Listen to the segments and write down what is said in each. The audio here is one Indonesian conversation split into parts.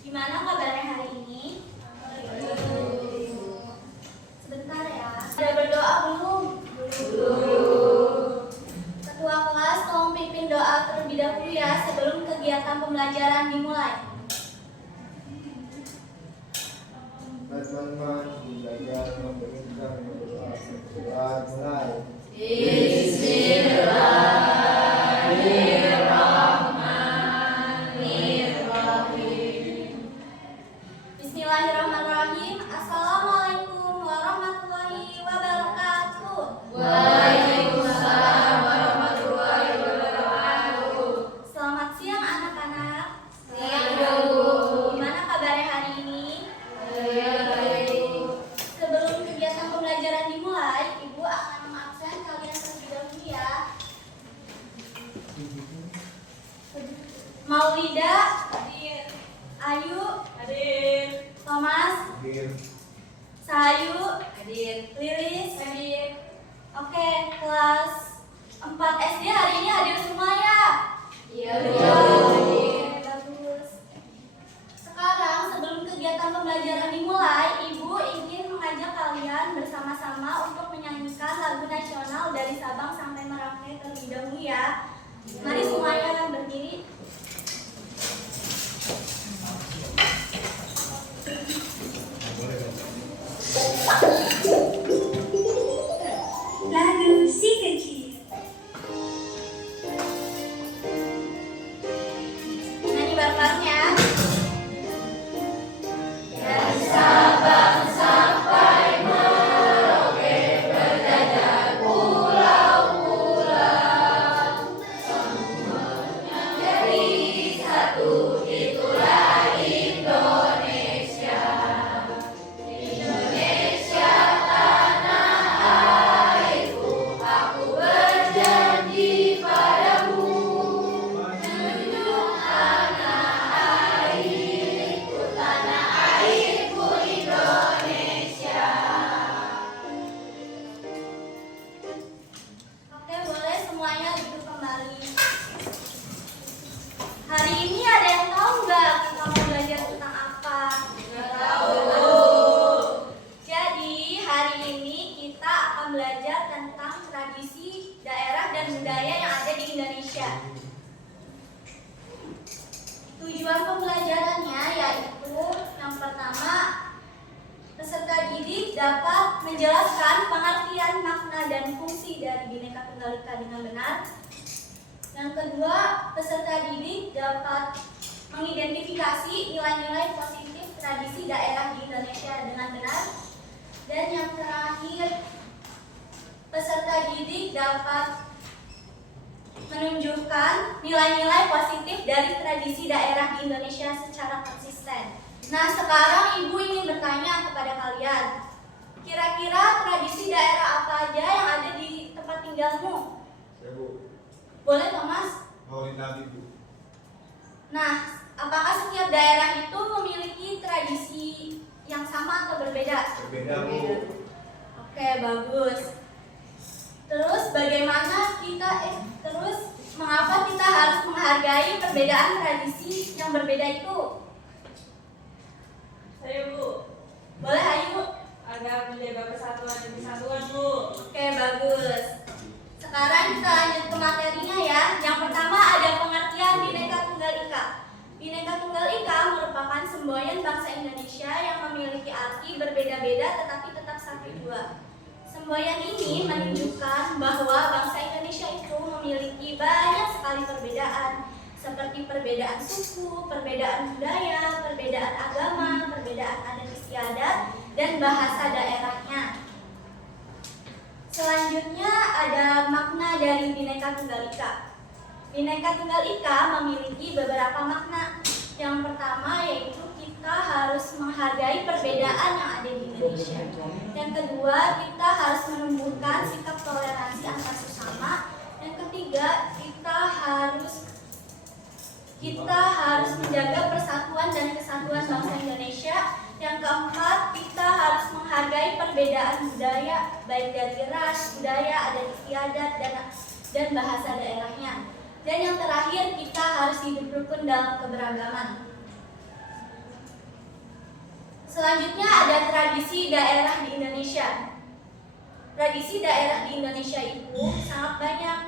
Gimana kabarnya hari ini? Sebentar ya. Sudah berdoa belum? Ketua kelas tolong pimpin doa terlebih dahulu ya sebelum kegiatan pembelajaran dimulai. Teman-teman belajar memberikan berdoa sebelum mulai. Bismillahirrahmanirrahim. Assalamualaikum warahmatullahi wabarakatuh. Waalaikumsalam warahmatullahi wabarakatuh. Selamat siang anak-anak. Siang, Bu. Gimana kabarnya hari ini? Baik. Sebelum kegiatan pembelajaran dimulai, Ibu akan mengabsen kalian terlebih dahulu ya. Maulida, hadir. Ayu, hadir. Thomas, Hadir. Sahayu, hadir. Lilis, hadir. Oke, kelas 4 SD hari ini hadir semua ya? Iya, Bu. hadir. Bagus. Sekarang sebelum kegiatan pembelajaran dimulai, Ibu ingin mengajak kalian bersama-sama untuk menyanyikan lagu nasional dari Sabang sampai Merauke terlebih dahulu ya. Mari semuanya berdiri. Lagu si kecil. Nyanyi bareng-bareng ya. Dari Sabang sampai Merauke berjajar pulau-pulau, semuanya jadi satu, itulah Indonesia. Indonesia tanah airku, aku berjanji padamu, menjunjung tanah airku, tanah airku Indonesia. Oke, boleh semuanya duduk kembali. Hari ini ada yang tahu nggak kita mau belajar tentang apa? Nggak tahu. Jadi hari ini kita akan belajar tentang tradisi daerah dan budaya yang ada di Indonesia. Tujuan pembelajarannya yaitu yang pertama, peserta didik dapat menjelaskan pengertian makna dan fungsi dari Bhinneka Tunggal Ika dengan benar. Yang kedua, peserta didik dapat mengidentifikasi nilai-nilai positif tradisi daerah di Indonesia dengan benar. Dan yang terakhir, peserta didik dapat menunjukkan nilai-nilai positif dari tradisi daerah di Indonesia secara konsisten. Nah, sekarang Ibu ingin bertanya kepada kalian, kira-kira tradisi daerah apa aja yang ada di tempat tinggalmu? Ya, Bu. Boleh, Thomas? Maulid Nabi, Bu. Nah, apakah setiap daerah itu memiliki tradisi yang sama atau berbeda? Berbeda, Bu. Oke, bagus. Terus mengapa kita harus menghargai perbedaan tradisi yang berbeda itu? Ayo Bu, Boleh, Ayu? agar menjaga persatuan dan kesatuan Bu. Oke, bagus. Sekarang kita lanjut ke materinya ya. Yang pertama ada pengertian Bhinneka Tunggal Ika. Bhinneka Tunggal Ika merupakan semboyan bangsa Indonesia yang memiliki arti berbeda-beda tetapi tetap satu jua. Semboyan ini menunjukkan bahwa bangsa Indonesia itu memiliki banyak sekali perbedaan, seperti perbedaan suku, perbedaan budaya, perbedaan agama, perbedaan adat istiadat, dan bahasa daerahnya. Selanjutnya ada makna dari Bhinneka Tunggal Ika. Bhinneka Tunggal Ika memiliki beberapa makna. Yang pertama yaitu kita harus menghargai perbedaan yang ada di Indonesia. Yang kedua, kita harus menumbuhkan sikap toleransi antar sesama. Yang ketiga, kita harus menjaga persatuan dan kesatuan bangsa Indonesia. Yang keempat, kita harus menghargai perbedaan budaya, baik dari ras, budaya, adat istiadat, dan bahasa daerahnya. Dan yang terakhir, kita harus hidup rukun dalam keberagaman. Selanjutnya ada tradisi daerah di Indonesia. Tradisi daerah di Indonesia itu sangat banyak,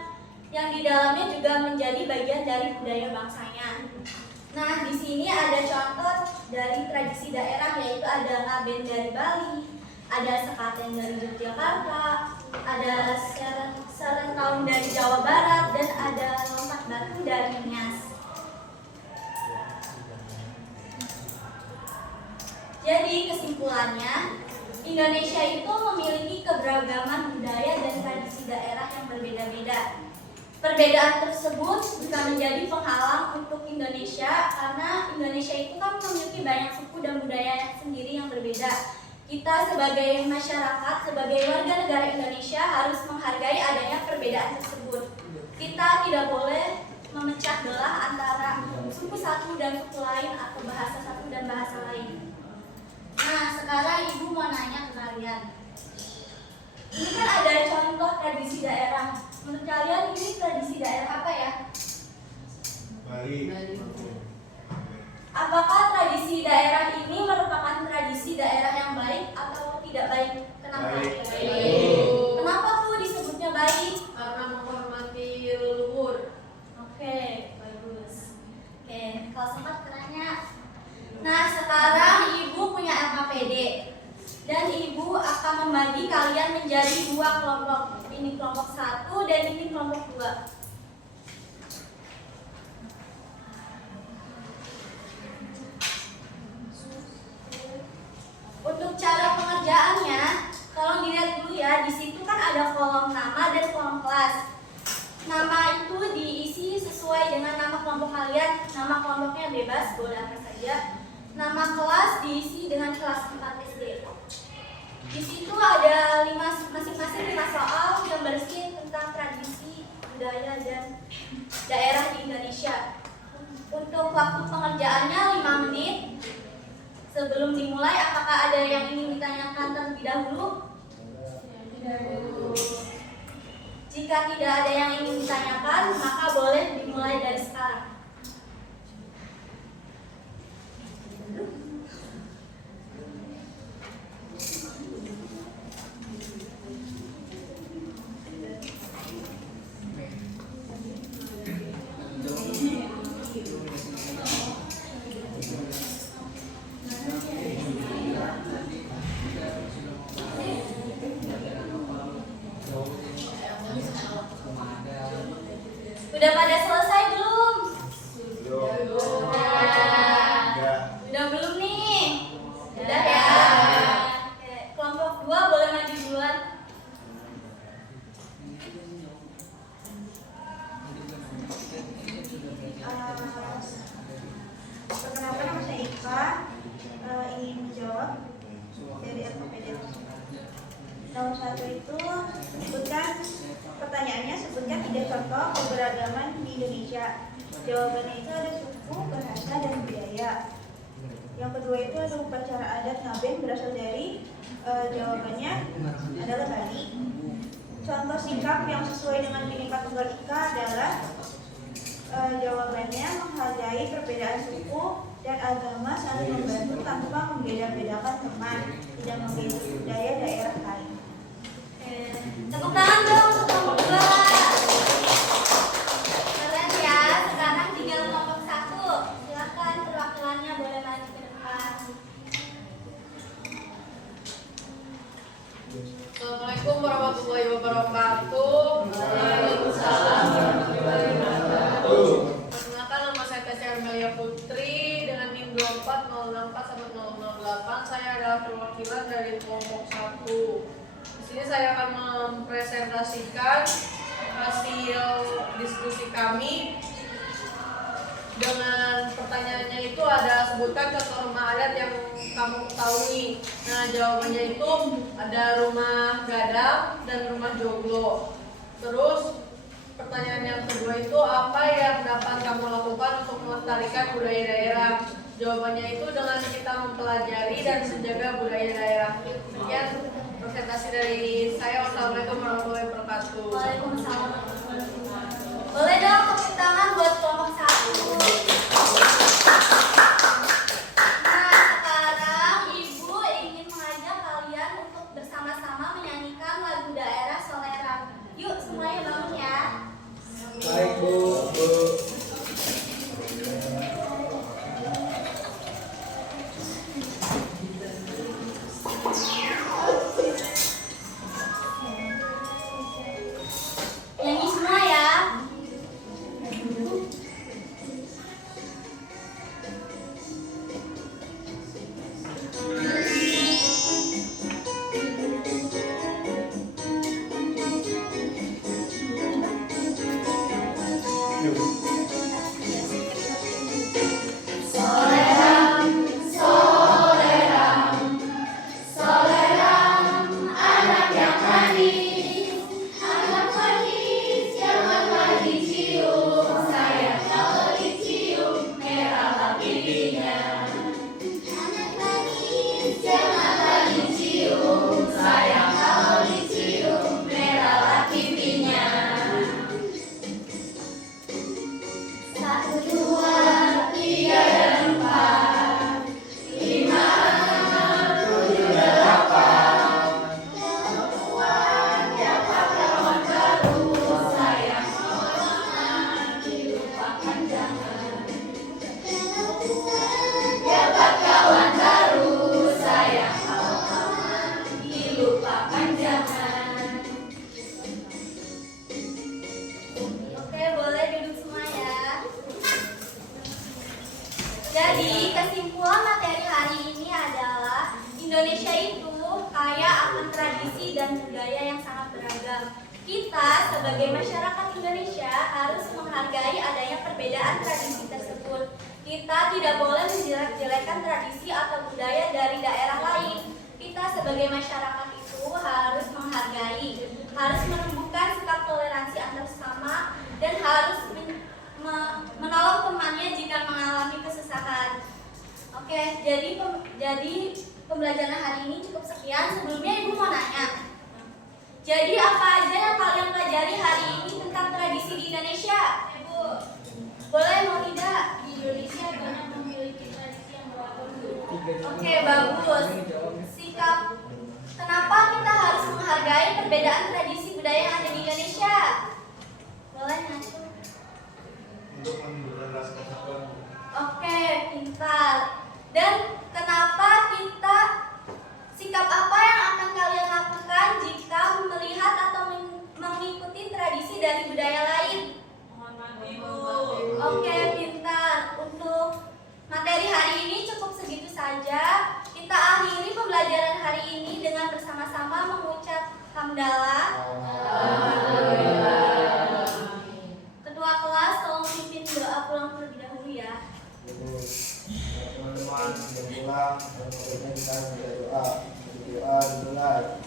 yang di dalamnya juga menjadi bagian dari budaya bangsanya. Nah, di sini ada contoh dari tradisi daerah, yaitu ada ngaben dari Bali, ada sekaten dari Yogyakarta, ada serentau dari Jawa Barat, dan ada lompat batu dari Nias. Jadi kesimpulannya, Indonesia itu memiliki keberagaman budaya dan tradisi daerah yang berbeda-beda. Perbedaan tersebut bisa menjadi penghalang untuk Indonesia karena Indonesia itu kan memiliki banyak suku dan budaya sendiri yang berbeda. Kita sebagai masyarakat, sebagai warga negara Indonesia harus menghargai adanya perbedaan tersebut. Kita tidak boleh memecah belah antara suku satu dan suku lain atau bahasa satu dan bahasa lain. Nah, sekarang Ibu mau nanya ke kalian. Ini kan ada contoh tradisi daerah. Menurut kalian ini tradisi daerah apa ya? Bali. Apakah tradisi daerah ini merupakan tradisi daerah yang baik atau tidak baik? Kenapa? Baik. Kenapa tuh disebutnya baik? Karena menghormati leluhur. Oke, bagus. Oke, kalau sempat kenanya. Nah, sekarang Ibu punya LKPD dan Ibu akan membagi kalian menjadi dua kelompok. Ini kelompok 1 dan ini kelompok 2. Untuk cara pengerjaannya, tolong dilihat dulu ya. Di situ kan ada kolom nama dan kolom kelas. Nama itu diisi sesuai dengan nama kelompok kalian. Nama kelompoknya bebas, boleh apa saja. Nama kelas diisi dengan kelas 4 SD. Di situ ada masing-masing 5 soal yang berisi tentang tradisi, budaya, dan daerah di Indonesia. Untuk waktu pengerjaannya 5 menit. Sebelum dimulai, apakah ada yang ingin ditanyakan terlebih dahulu? Jika tidak ada yang ingin ditanyakan, maka boleh dimulai dari sekarang. Udah pada selesai belum? Belum. Udah belum nih? Udah ya. Oke, kelompok 2 boleh maju duluan. Perkenalkan, nama saya Ika, ingin menjawab dari LKPD. Nomor 1 itu sebutkan pertanyaannya, sebutkan 3 contoh keberagaman di Indonesia. Jawabannya itu ada suku, bahasa, dan budaya. Yang kedua itu ada upacara adat ngaben, berasal dari jawabannya adalah Bali. Contoh sikap yang sesuai dengan Bhinneka Tunggal Ika adalah jawabannya menghargai perbedaan suku dan agama, saling membantu tanpa membeda-bedakan teman, tidak membeda budaya daerah lain. Oke, tepuk tangan dong untuk kelompok 2. Keren ya. Sekarang tinggal kelompok 1. Silakan perwakilannya boleh maju ke depan. Assalamualaikum warahmatullahi wabarakatuh. Waalaikumsalam warahmatullahi wabarakatuh. Perkenalkan, nama saya Tesya Amelia Putri dengan NIM 24064008. Saya adalah perwakilan dari kelompok 1. Di sini saya akan mempresentasikan hasil diskusi kami. Dengan pertanyaannya itu ada sebutkan contoh rumah adat yang kamu ketahui. Nah, jawabannya itu ada rumah gadang dan rumah joglo. Terus pertanyaan yang kedua itu apa yang dapat kamu lakukan untuk melestarikan budaya daerah? Jawabannya itu dengan kita mempelajari dan menjaga budaya daerah. Sekian presentasi dari saya. Wassalamualaikum warahmatullahi wabarakatuh. Waalaikumsalam warahmatullahi wabarakatuh. Boleh dong tepuk tangan buat kelompok 1. Nah, sekarang Ibu ingin mengajak kalian untuk bersama-sama menyanyikan lagu daerah Solera. Yuk semuanya bangun ya. Baik Bu. Nyanyi semua ya. Oke, boleh duduk semua ya. Jadi, kesimpulan materi hari ini adalah Indonesia itu kaya akan tradisi dan budaya yang sangat beragam. Kita sebagai masyarakat Indonesia harus menghargai adanya perbedaan tradisi tersebut. Kita tidak boleh menjelek-jelekan tradisi atau budaya dari daerah lain. Kita sebagai masyarakat itu harus menghargai, harus menumbuhkan sikap toleransi antar sesama, dan harus menolong temannya jika mengalami kesusahan. Oke, jadi pembelajaran hari ini cukup sekian. Sebelumnya Ibu mau nanya. Jadi apa aja yang kalian pelajari hari ini tentang tradisi di Indonesia? Ibu, boleh mau tidak? Di Indonesia banyak memiliki tradisi yang beragam. Oke, bagus. Sikap. Kenapa kita harus menghargai perbedaan tradisi budaya yang ada di Indonesia? Boleh ngaku? Untuk menjelaskan kesatuan. Oke, pintar. Dan kenapa sikap apa yang akan kalian lakukan jika melihat atau mengikuti tradisi dari budaya lain? Oke, pintar. Untuk materi hari ini cukup segitu saja. Kita akhiri pembelajaran hari ini dengan bersama-sama mengucap hamdalah. Ketua kelas tolong pimpin doa pulang terlebih dahulu ya. Teman-teman yang pulang, dan kita minta doa. Doa dimulai.